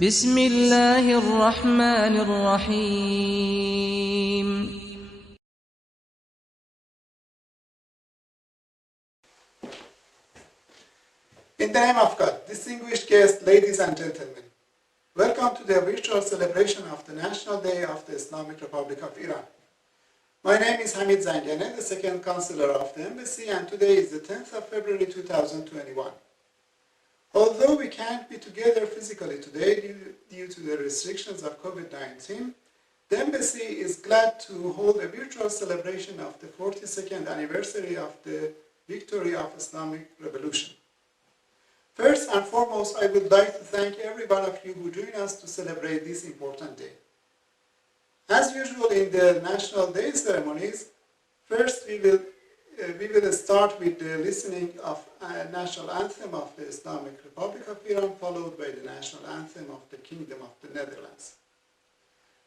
بسم الله الرحمن الرحيم. In the name of God, distinguished guests, ladies and gentlemen, welcome to the virtual celebration of the National Day of the Islamic Republic of Iran. My name is Hamid Zangane, the second counselor of the embassy, and today is the 10th of February 2021. Although we can't be together physically today due to the restrictions of COVID-19, the embassy is glad to hold a virtual celebration of the 42nd anniversary of the victory of Islamic Revolution. First and foremost, I would like to thank every one of you who joined us to celebrate this important day. As usual in the National Day ceremonies, first we will start with the listening of national anthem of the Islamic Republic of Iran, followed by the national anthem of the Kingdom of the Netherlands.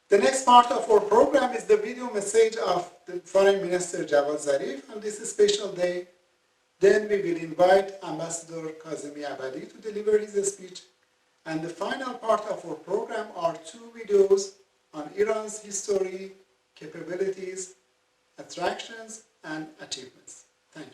The next part of our program is the video message of the Foreign Minister Javad Zarif on this special day. Then we will invite Ambassador Kazemi Abadi to deliver his speech. And the final part of our program are two videos on Iran's history, capabilities, attractions, and achievements. Thank you.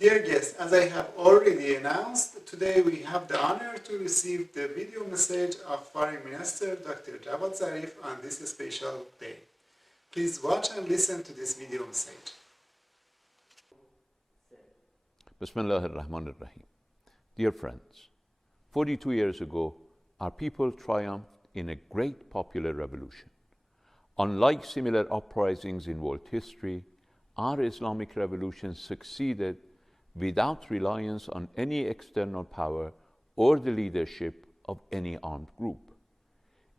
Dear guests, as I have already announced, today we have the honor to receive the video message of Foreign Minister Dr. Javad Zarif on this special day. Please watch and listen to this video message. Bismillah ar-Rahman ar-Rahim. Dear friends, 42 years ago, our people triumphed in a great popular revolution. Unlike similar uprisings in world history, our Islamic revolution succeeded without reliance on any external power or the leadership of any armed group.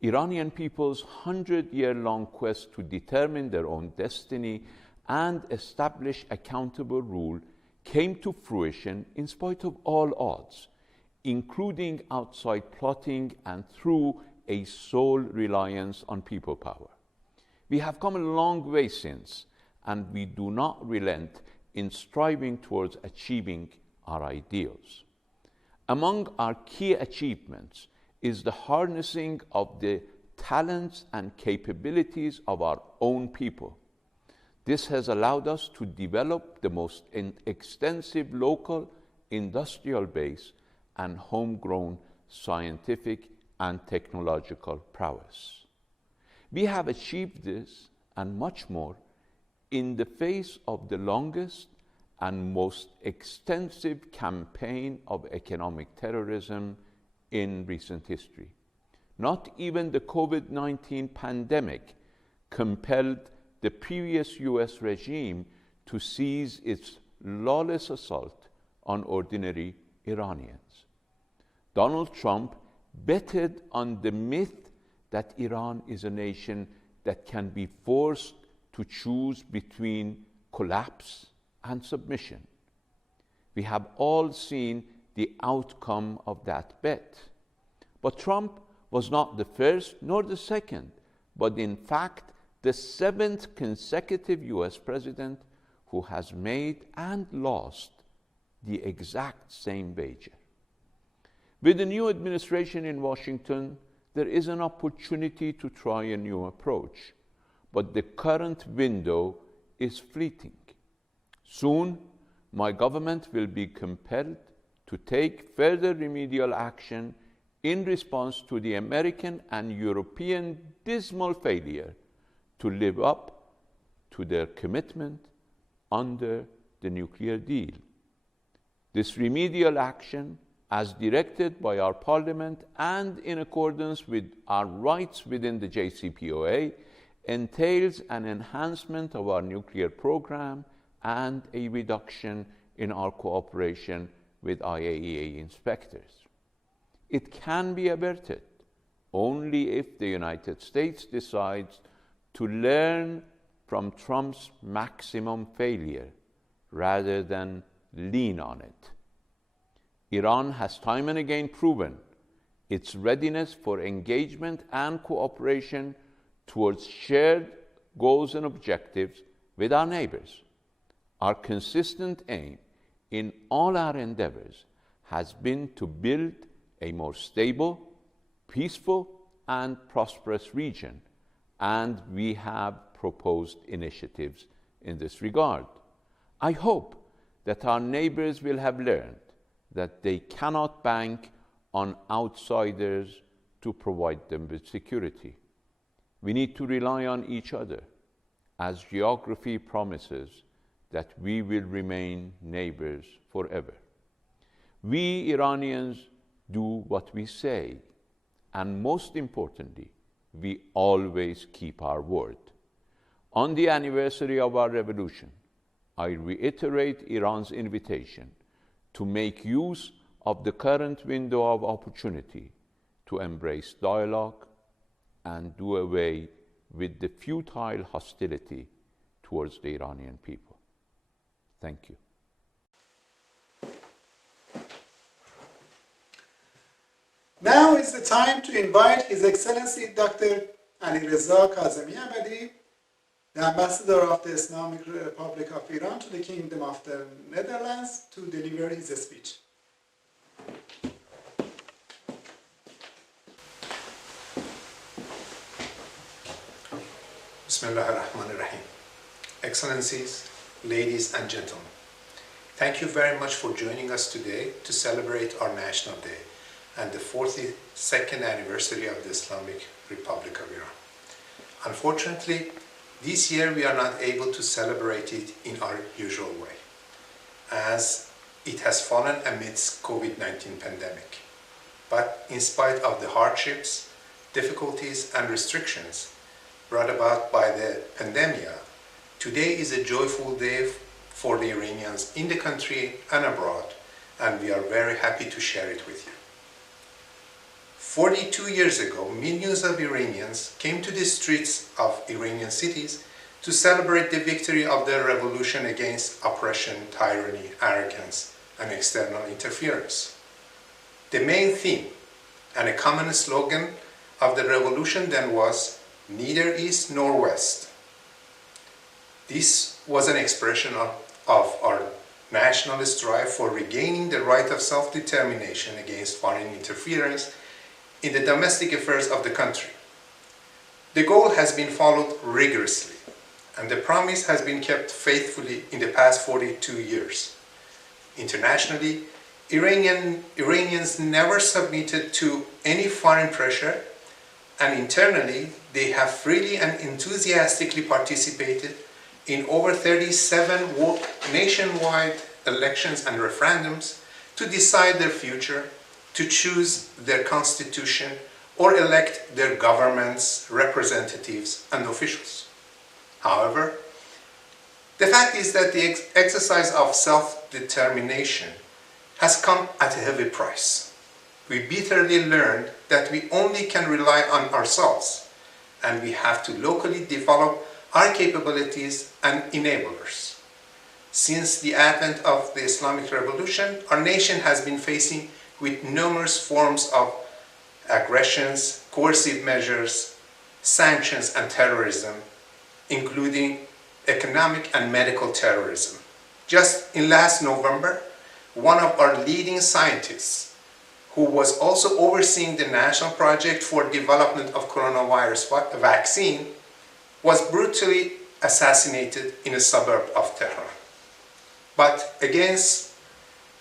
Iranian people's 100-year-long quest to determine their own destiny and establish accountable rule came to fruition in spite of all odds, including outside plotting and through a sole reliance on people power. We have come a long way since, and we do not relent in striving towards achieving our ideals. Among our key achievements is the harnessing of the talents and capabilities of our own people. This has allowed us to develop the most extensive local industrial base and homegrown scientific and technological prowess. We have achieved this and much more in the face of the longest and most extensive campaign of economic terrorism in recent history. Not even the COVID-19 pandemic compelled the previous US regime to cease its lawless assault on ordinary Iranians. Donald Trump betted on the myth that Iran is a nation that can be forced to choose between collapse and submission. We have all seen the outcome of that bet. But Trump was not the first nor the second, but in fact the seventh consecutive US president who has made and lost the exact same wager. With the new administration in Washington, there is an opportunity to try a new approach, but the current window is fleeting. Soon, my government will be compelled to take further remedial action in response to the American and European dismal failure to live up to their commitment under the nuclear deal. This remedial action, as directed by our Parliament and in accordance with our rights within the JCPOA, entails an enhancement of our nuclear program and a reduction in our cooperation with IAEA inspectors. It can be averted only if the United States decides to learn from Trump's maximum failure rather than lean on it. Iran has time and again proven its readiness for engagement and cooperation towards shared goals and objectives with our neighbors. Our consistent aim in all our endeavors has been to build a more stable, peaceful, and prosperous region, and we have proposed initiatives in this regard. I hope that our neighbors will have learned that they cannot bank on outsiders to provide them with security. We need to rely on each other, as geography promises that we will remain neighbors forever. We Iranians do what we say, and most importantly, we always keep our word. On the anniversary of our revolution, I reiterate Iran's invitation to make use of the current window of opportunity to embrace dialogue and do away with the futile hostility towards the Iranian people. Thank you. Now is the time to invite His Excellency Dr. Ali Reza Kazemi Ahmadi, the Ambassador of the Islamic Republic of Iran to the Kingdom of the Netherlands, to deliver his speech. Bismillah ar-Rahman ar-Rahim. Excellencies, ladies and gentlemen, thank you very much for joining us today to celebrate our National Day and the 42nd anniversary of the Islamic Republic of Iran. Unfortunately, this year we are not able to celebrate it in our usual way, as it has fallen amidst COVID-19 pandemic. But in spite of the hardships, difficulties and restrictions brought about by the pandemic, today is a joyful day for the Iranians in the country and abroad, and we are very happy to share it with you. 42 years ago, millions of Iranians came to the streets of Iranian cities to celebrate the victory of their revolution against oppression, tyranny, arrogance, and external interference. The main theme and a common slogan of the revolution then was neither east nor west. This was an expression of our nationalist drive for regaining the right of self-determination against foreign interference in the domestic affairs of the country. The goal has been followed rigorously, and the promise has been kept faithfully in the past 42 years. Internationally, Iranians never submitted to any foreign pressure, and internally, they have freely and enthusiastically participated in over 37 nationwide elections and referendums to decide their future, to choose their constitution, or elect their governments, representatives, and officials. However, the fact is that the exercise of self-determination has come at a heavy price. We bitterly learned that we only can rely on ourselves, and we have to locally develop our capabilities and enablers. Since the advent of the Islamic Revolution, our nation has been facing with numerous forms of aggressions, coercive measures, sanctions, and terrorism, including economic and medical terrorism. Just in last November, one of our leading scientists, who was also overseeing the national project for development of coronavirus vaccine, was brutally assassinated in a suburb of Tehran. But against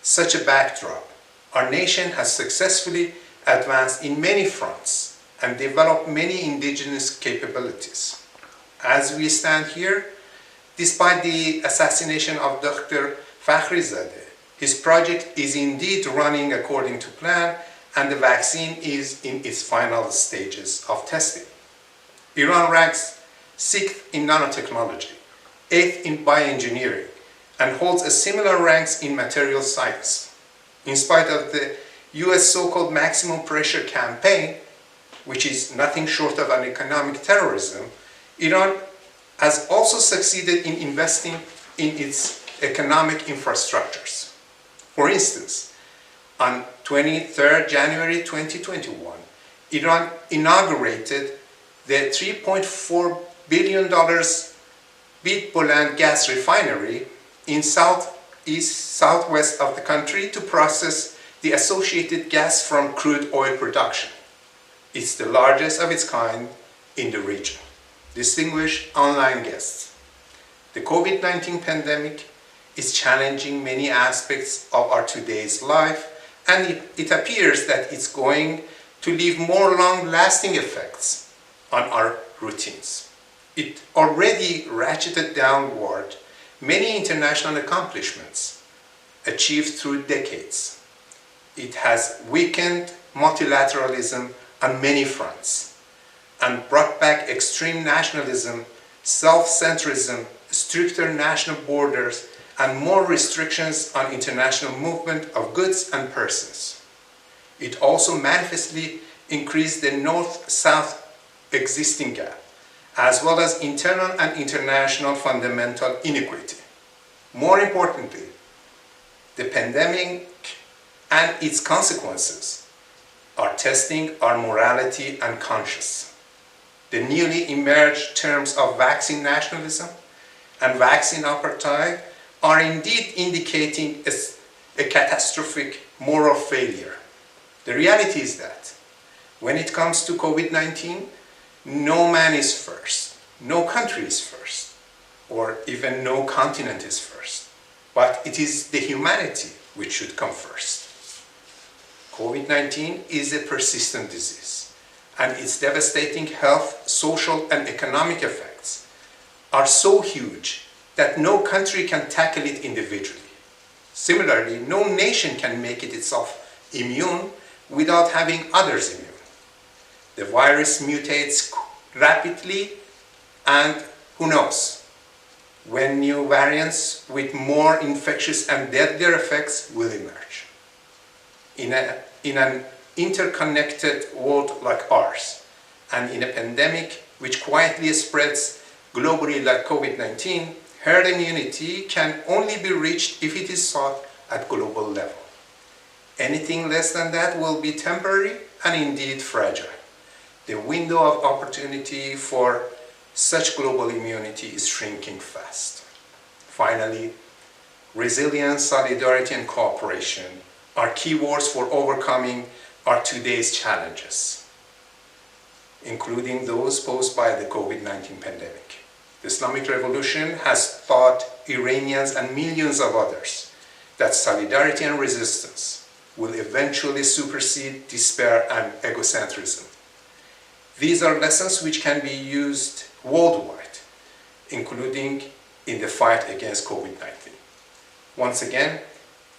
such a backdrop, our nation has successfully advanced in many fronts and developed many indigenous capabilities. As we stand here, despite the assassination of Dr. Fakhrizadeh, his project is indeed running according to plan, and the vaccine is in its final stages of testing. Iran ranks 6th in nanotechnology, 8th in bioengineering, and holds a similar ranks in material science. In spite of the US so-called maximum pressure campaign, which is nothing short of an economic terrorism, Iran has also succeeded in investing in its economic infrastructures. For instance, on 23rd January 2021, Iran inaugurated the $3.4 billion Bit Boland gas refinery in southwest of the country to process the associated gas from crude oil production. It's the largest of its kind in the region. Distinguished online guests, the COVID-19 pandemic is challenging many aspects of our today's life, and it appears that it's going to leave more long-lasting effects on our routines. It already ratcheted downward many international accomplishments achieved through decades. It has weakened multilateralism on many fronts and brought back extreme nationalism, self-centrism, stricter national borders, and more restrictions on international movement of goods and persons. It also manifestly increased the north-south existing gap, as well as internal and international fundamental inequity. More importantly, the pandemic and its consequences are testing our morality and conscience. The newly emerged terms of vaccine nationalism and vaccine apartheid are indeed indicating a catastrophic moral failure. The reality is that when it comes to COVID-19, no man is first, no country is first, or even no continent is first, but it is the humanity which should come first. COVID-19 is a persistent disease, and its devastating health, social, and economic effects are so huge that no country can tackle it individually. Similarly, no nation can make it itself immune without having others immune. The virus mutates rapidly, and who knows when new variants with more infectious and deadlier effects will emerge. In an interconnected world like ours, and in a pandemic which quietly spreads globally like COVID-19, herd immunity can only be reached if it is sought at global level. Anything less than that will be temporary and indeed fragile. The window of opportunity for such global immunity is shrinking fast. Finally, resilience, solidarity, and cooperation are keywords for overcoming our today's challenges, including those posed by the COVID-19 pandemic. The Islamic Revolution has taught Iranians and millions of others that solidarity and resistance will eventually supersede despair and egocentrism. These are lessons which can be used worldwide, including in the fight against COVID-19. Once again,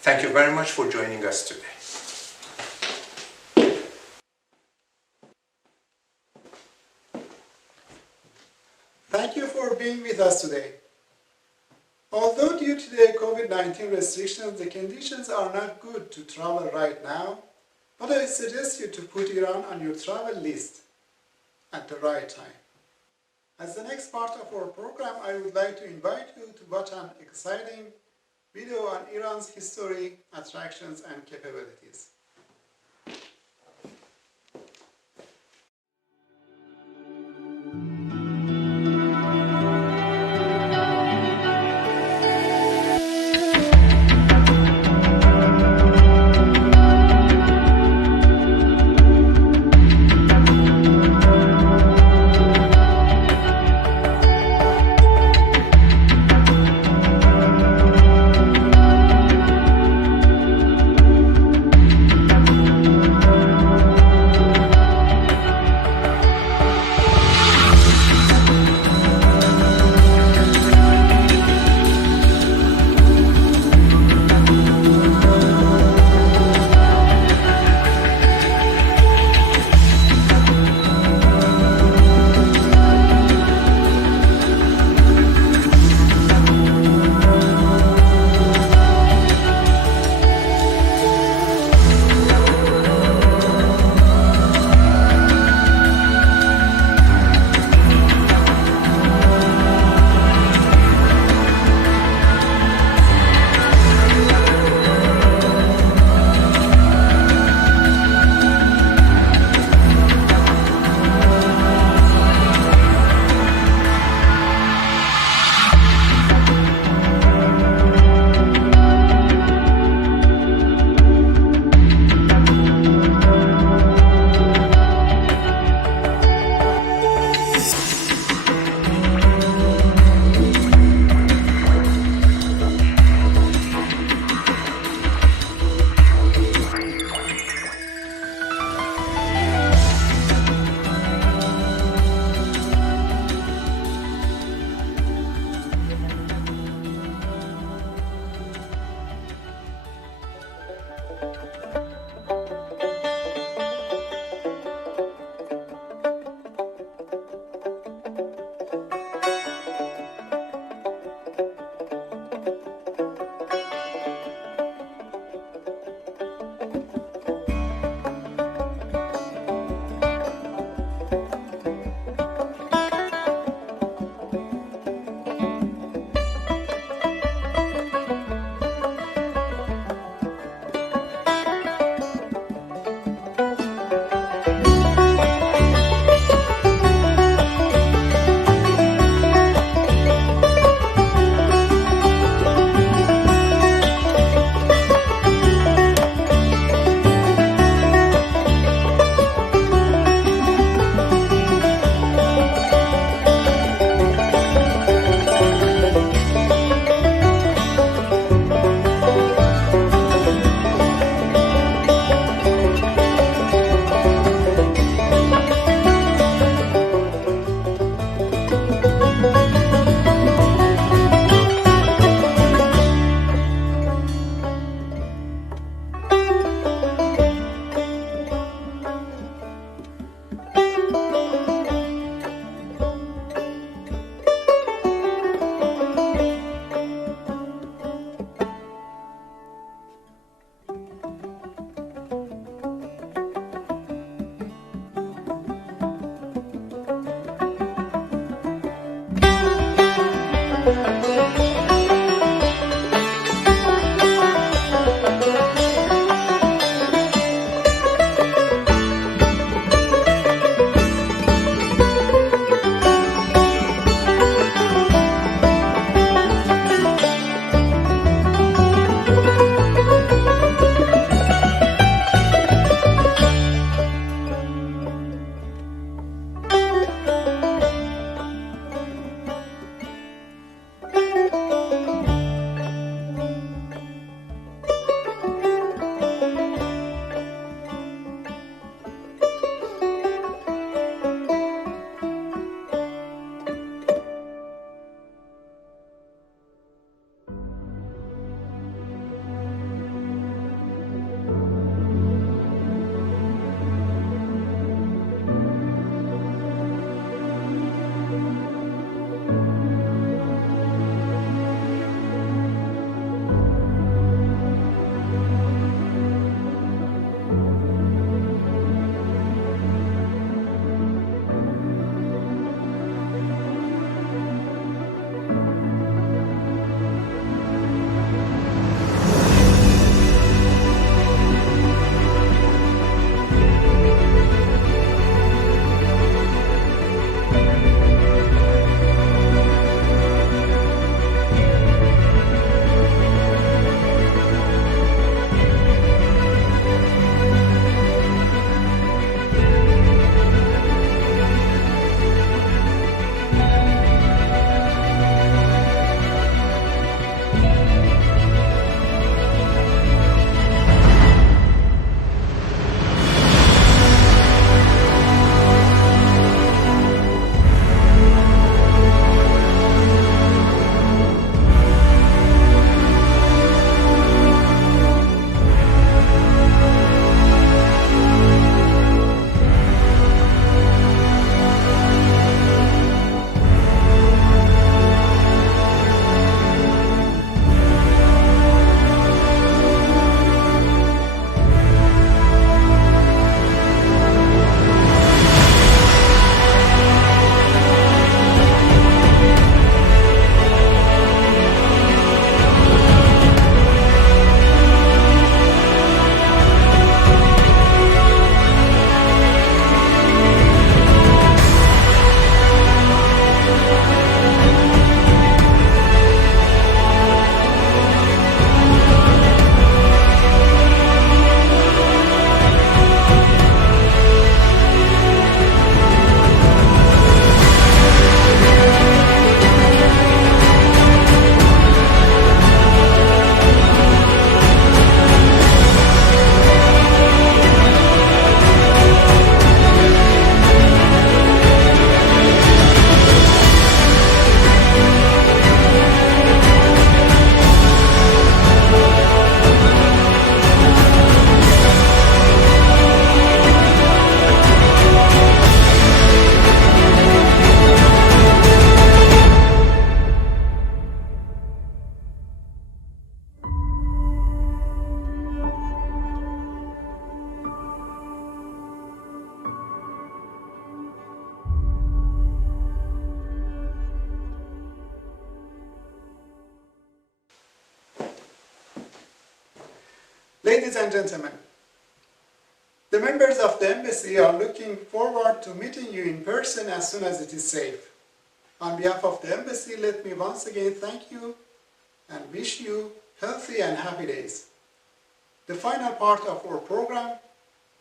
thank you very much for joining us today. Thank you for being with us today. Although due to the COVID-19 restrictions, the conditions are not good to travel right now, but I suggest you to put Iran on your travel list at the right time. As the next part of our program, I would like to invite you to watch an exciting video on Iran's history, attractions, and capabilities. Ladies and gentlemen, the members of the embassy are looking forward to meeting you in person as soon as it is safe. On behalf of the embassy, let me once again thank you and wish you healthy and happy days. The final part of our program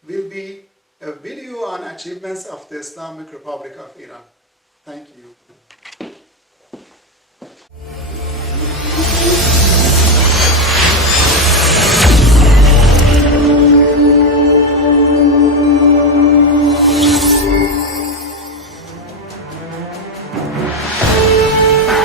will be a video on achievements of the Islamic Republic of Iran. Thank you.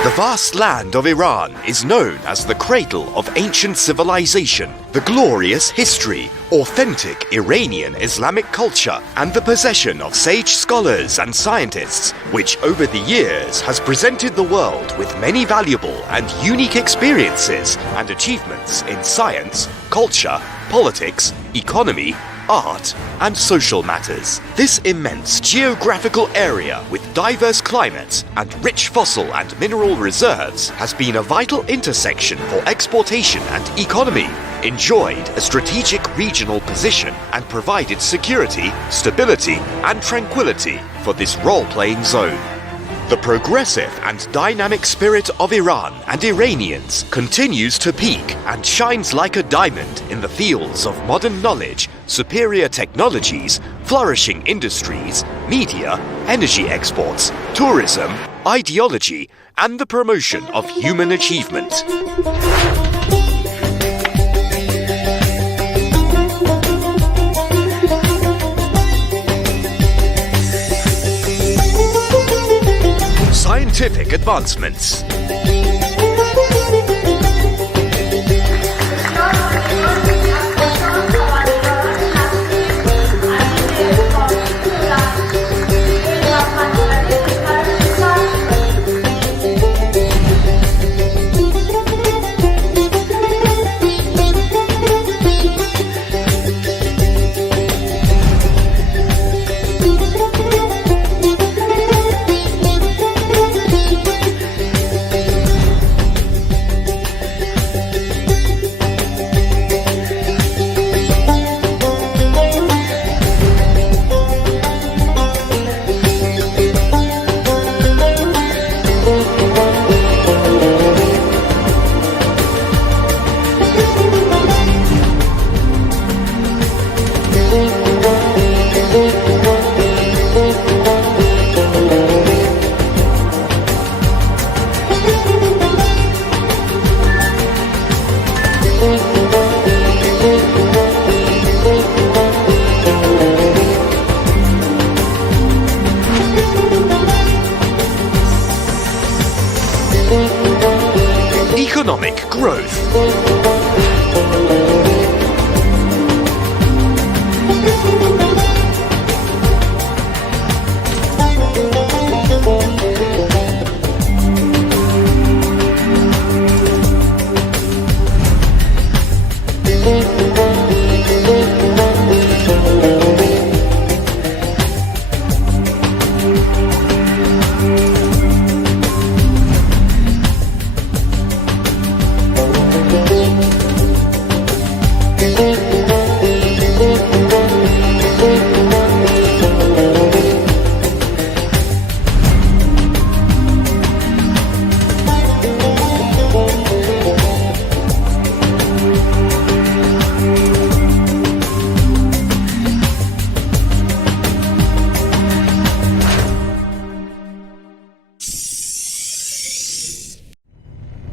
The vast land of Iran is known as the cradle of ancient civilization, the glorious history, authentic Iranian Islamic culture, and the possession of sage scholars and scientists, which over the years has presented the world with many valuable and unique experiences and achievements in science, culture, politics, economy, art, and social matters. This immense geographical area with diverse climates and rich fossil and mineral reserves has been a vital intersection for exportation and economy, enjoyed a strategic regional position, and provided security, stability, and tranquility for this role-playing zone. The progressive and dynamic spirit of Iran and Iranians continues to peak and shines like a diamond in the fields of modern knowledge, superior technologies, flourishing industries, media, energy exports, tourism, ideology, and the promotion of human achievement. Scientific advancements. Economic growth.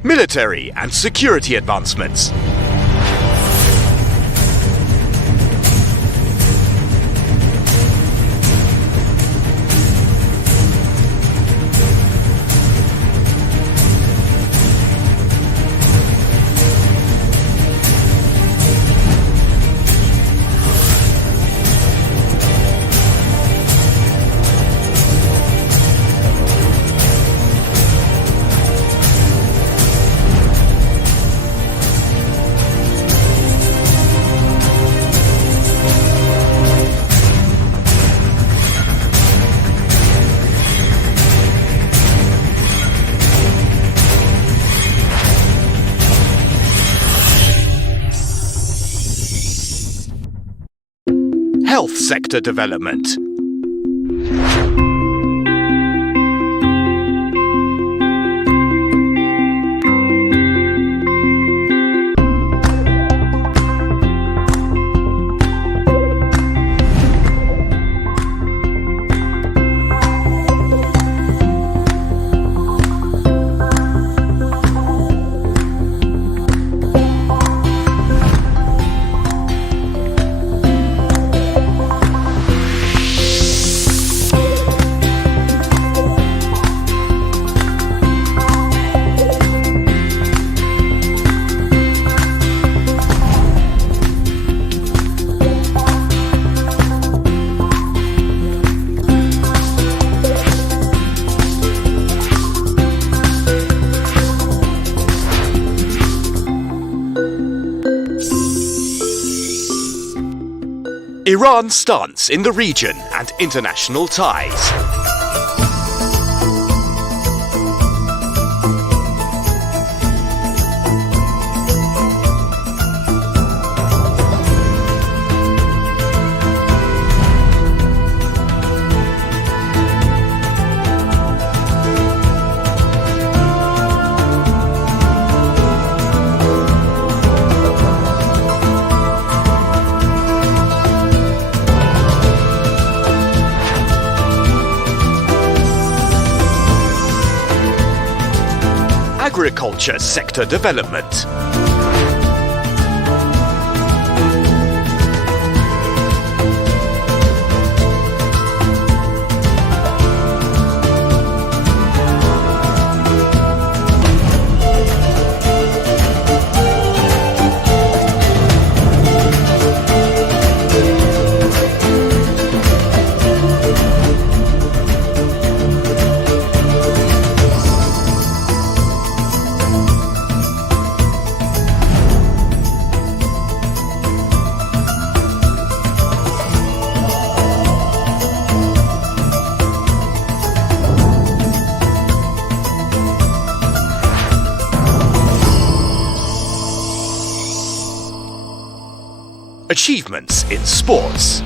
Military and security advancements. health sector development. Iran's stance in the region and international ties. Agriculture sector development. Achievements in sports.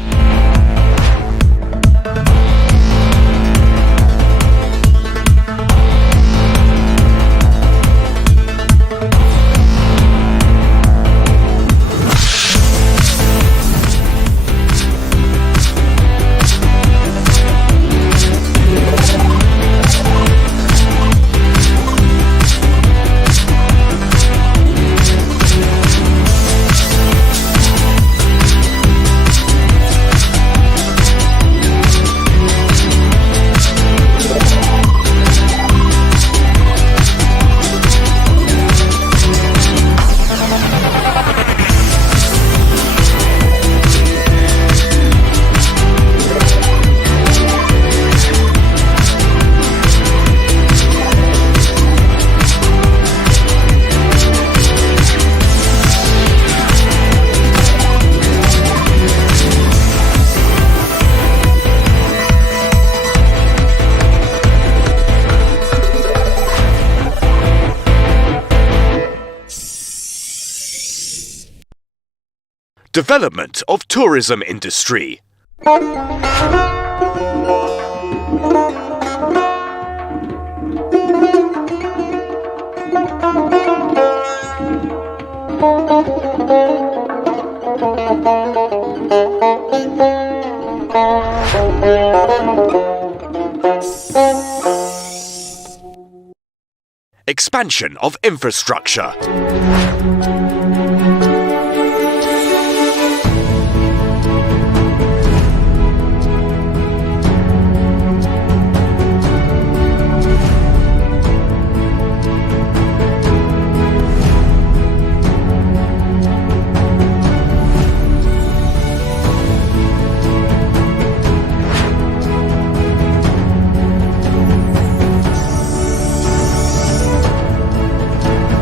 Development of tourism industry. Expansion of infrastructure.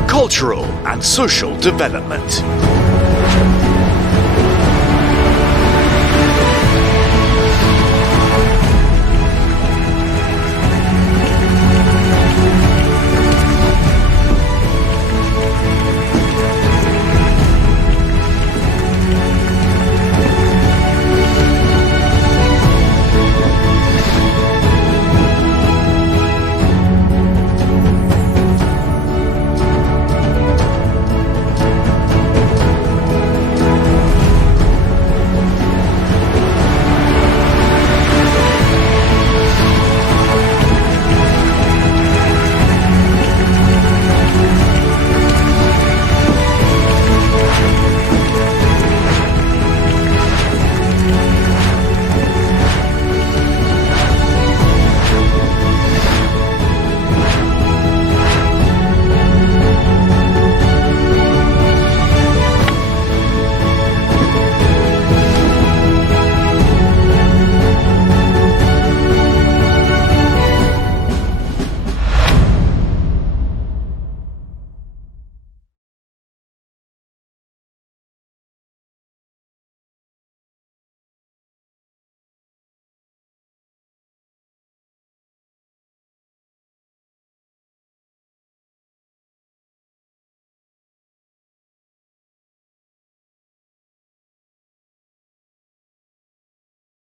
Cultural and social development.